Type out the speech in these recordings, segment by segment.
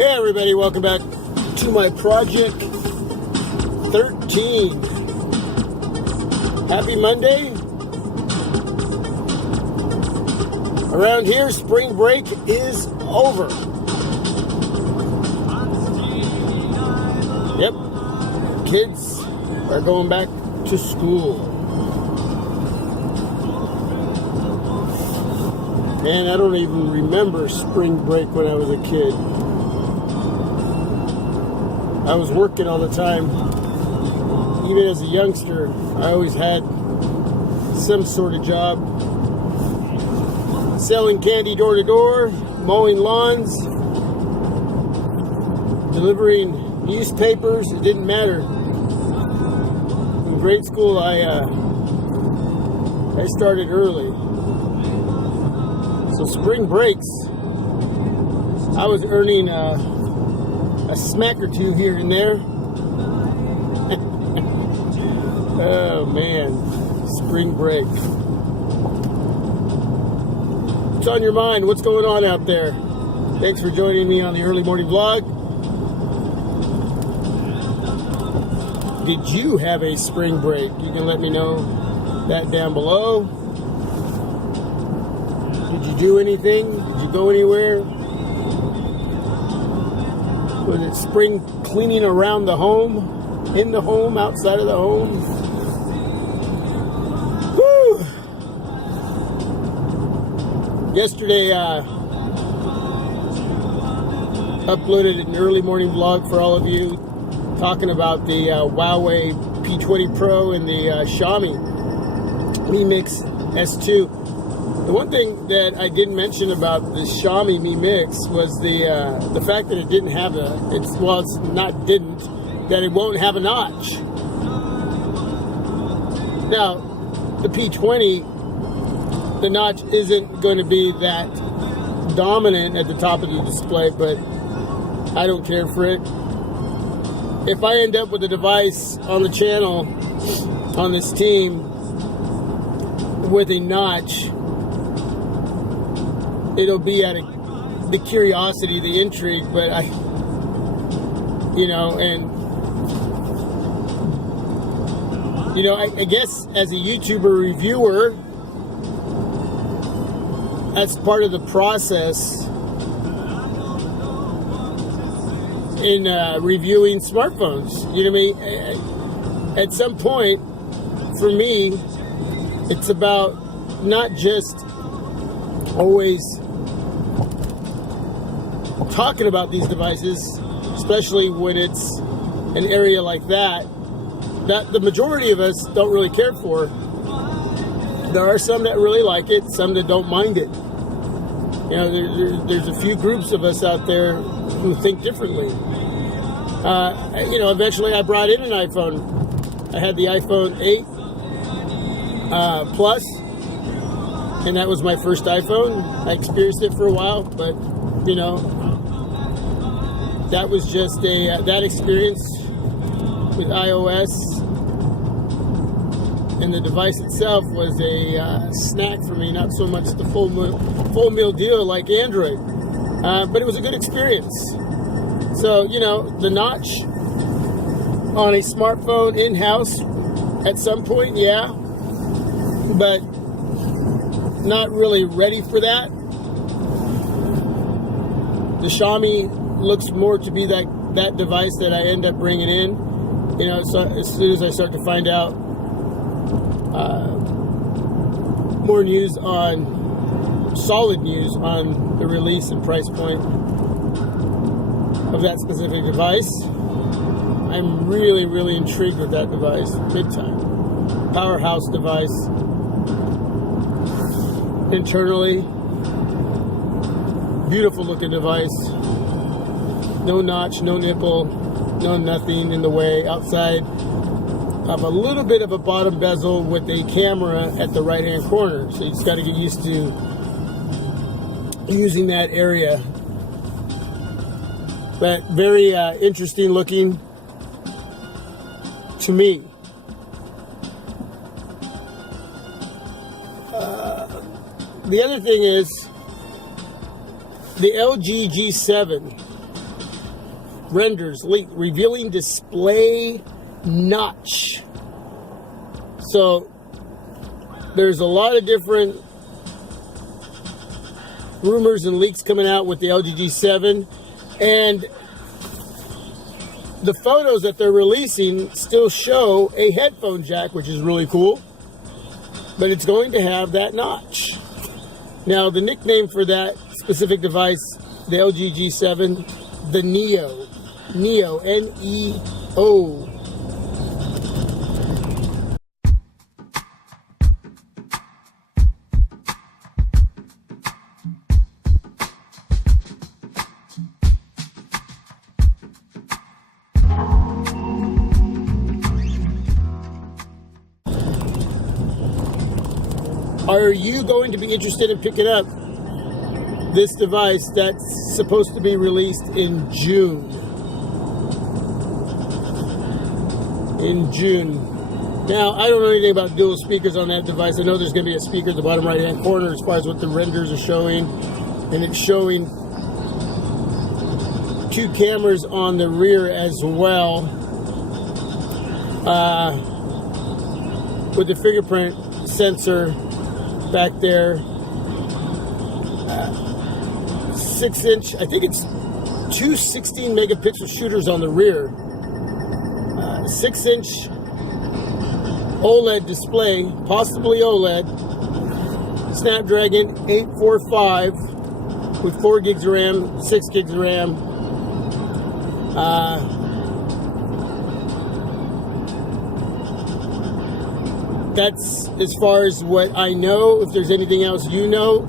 Hey everybody, welcome back to my Project 13. Happy Monday. Around here, spring break is over. Yep, kids are going back to school. Man, I don't even remember spring break when I was a kid. I was working all the time. Even as a youngster, I always had some sort of job. Selling candy door to door, mowing lawns, delivering newspapers. It didn't matter. In grade school, I started early. So spring breaks, I was earning a smack or two here and there. Oh man, spring break. What's on your mind? What's going on out there? Thanks for joining me on the early morning vlog. Did you have a spring break? You can let me know that down below. Did you do anything? Did you go anywhere? Was it spring cleaning around the home? In the home? Outside of the home? Woo! Yesterday, uploaded an early morning vlog for all of you talking about the Huawei P20 Pro and the Xiaomi Mi Mix S2. The one thing that I didn't mention about the Xiaomi Mi Mix was the fact that it didn't have that it won't have a notch. Now, the P20, the notch isn't going to be that dominant at the top of the display, but I don't care for it. If I end up with a device on the channel, on this team, with a notch, it'll be out of the curiosity, the intrigue, but I guess as a YouTuber reviewer, that's part of the process in reviewing smartphones. You know what I mean? At some point, for me, it's about not just always talking about these devices, especially when it's an area like that the majority of us don't really care for. There are some that really like it, some that don't mind it. You know, there's a few groups of us out there who think differently. Eventually I brought in an iPhone. I had the iPhone 8 Plus, and that was my first iPhone. I experienced it for a while, but that was just that experience with iOS, and the device itself was a snack for me, not so much the full meal deal like Android, but it was a good experience. So the notch on a smartphone in-house at some point, yeah, but not really ready for that. The Xiaomi looks more to be that device that I end up bringing in. So as soon as I start to find out more solid news on the release and price point of that specific device, I'm really, really intrigued with that device, big time. Powerhouse device. Internally, beautiful looking device. No notch, no nipple, no nothing in the way. Outside of a little bit of a bottom bezel with a camera at the right hand corner. So you just got to get used to using that area. But very interesting looking to me. The other thing is the LG G7 renders leaked, revealing display notch. So there's a lot of different rumors and leaks coming out with the LG G7, and the photos that they're releasing still show a headphone jack, which is really cool, but it's going to have that notch. Now, the nickname for that specific device, the LG G7, the Neo, N-E-O. Are you going to be interested in picking up this device that's supposed to be released in June? Now, I don't know anything about dual speakers on that device. I know there's going to be a speaker at the bottom right-hand corner as far as what the renders are showing. And it's showing 2 cameras on the rear as well. With the fingerprint sensor back there. 6-inch, I think it's 2 16 megapixel shooters on the rear. 6-inch OLED display, possibly OLED. Snapdragon 845 with 4 gigs of RAM, 6 gigs of RAM. That's as far as what I know. If there's anything else you know,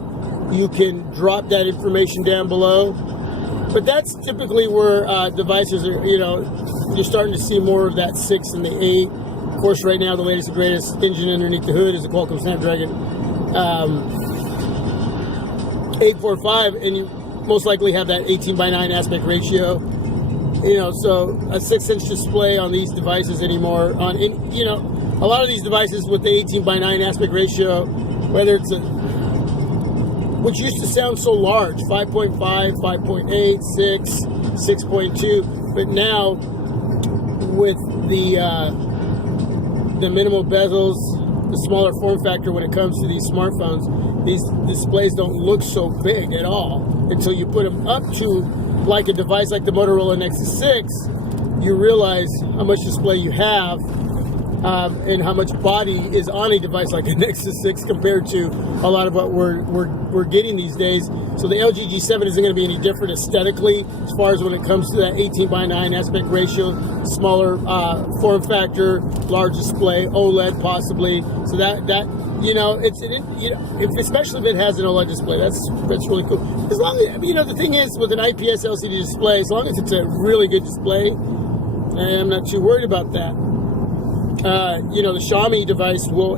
you can drop that information down below. But that's typically where devices are, you're starting to see more of that 6 and the 8. Of course, right now, the latest and greatest engine underneath the hood is the Qualcomm Snapdragon 845, and you most likely have that 18:9 aspect ratio. So a 6-inch display on these devices anymore. A lot of these devices with the 18:9 aspect ratio, whether it's which used to sound so large, 5.5, 5.8, 6, 6.2, but now with the minimal bezels, the smaller form factor when it comes to these smartphones, these displays don't look so big at all until you put them up to like a device like the Motorola Nexus 6. You realize how much display you have. And how much body is on a device like a Nexus 6 compared to a lot of what we're getting these days. So the LG G7 isn't going to be any different aesthetically as far as when it comes to that 18:9 aspect ratio, smaller form factor, large display, OLED possibly. So especially if it has an OLED display, that's really cool. As long as the thing is with an IPS LCD display, as long as it's a really good display, I'm not too worried about that. The Xiaomi device will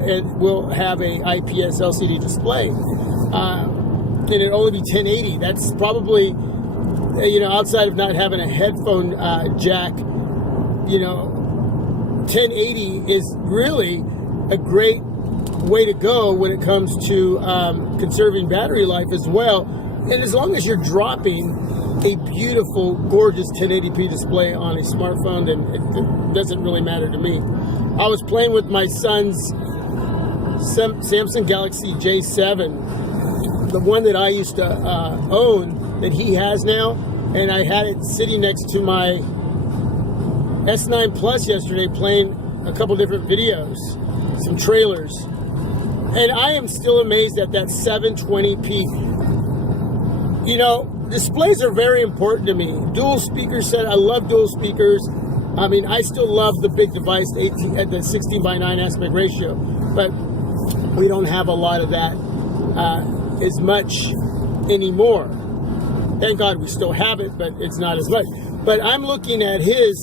have a IPS LCD display, and it'll only be 1080. That's probably, outside of not having a headphone jack, 1080 is really a great way to go when it comes to conserving battery life as well. And as long as you're dropping a beautiful, gorgeous 1080p display on a smartphone, then it doesn't really matter to me. I was playing with my son's Samsung Galaxy J7, the one that I used to own that he has now, and I had it sitting next to my S9 Plus yesterday playing a couple different videos, some trailers, and I am still amazed at that 720p. Displays are very important to me. Dual speaker set, I love dual speakers. I mean, I still love the big device, the 16:9 aspect ratio, but we don't have a lot of that as much anymore. Thank God we still have it, but it's not as much. But I'm looking at his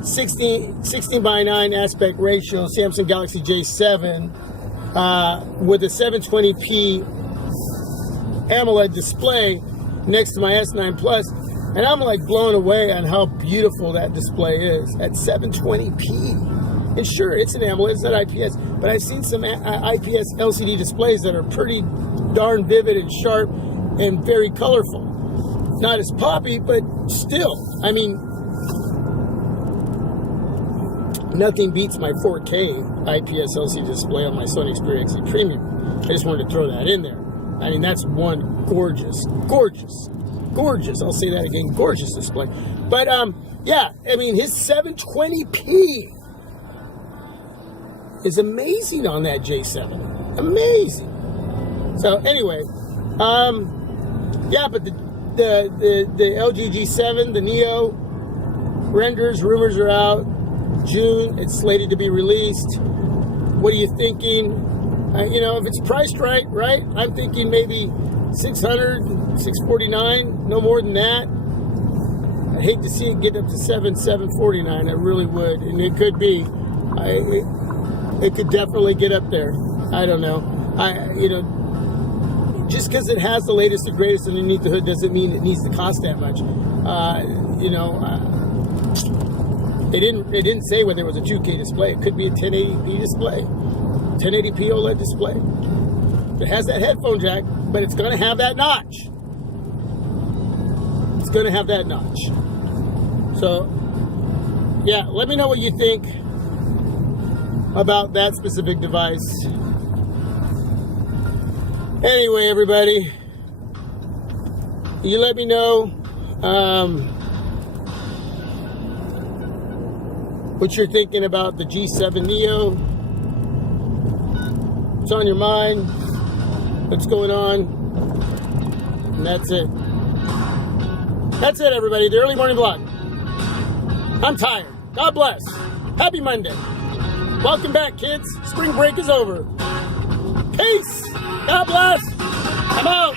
16:9 aspect ratio Samsung Galaxy J7 with a 720p AMOLED display next to my S9 Plus, and I'm like blown away on how beautiful that display is at 720p. And sure, it's an AMOLED, it's not IPS, but I've seen some IPS LCD displays that are pretty darn vivid and sharp and very colorful. Not as poppy, but still, I mean, nothing beats my 4K IPS LCD display on my Sony Xperia XZ Premium. I just wanted to throw that in there. I mean, that's one gorgeous, I'll say that again, gorgeous display. But, yeah, I mean, his 720p is amazing on that J7. Amazing. So, anyway, yeah, but the LG G7, the Neo, rumors are out. June, it's slated to be released. What are you thinking? You know, if it's priced right, I'm thinking maybe 600, 649, no more than that. I'd hate to see it get up to 749. I really would, and it could be. It could definitely get up there. I don't know. You know, just because it has the latest and greatest underneath the hood doesn't mean it needs to cost that much. You know, it didn't say whether it was a 2K display. It could be a 1080p display, 1080p OLED display. It has that headphone jack, but it's going to have that notch. It's going to have that notch. So, yeah, let me know what you think about that specific device. Anyway, everybody, you let me know what you're thinking about the G7 Neo. What's on your mind? What's going on? And that's it. That's it, everybody. The early morning vlog. I'm tired. God bless. Happy Monday. Welcome back, kids. Spring break is over. Peace. God bless. I'm out.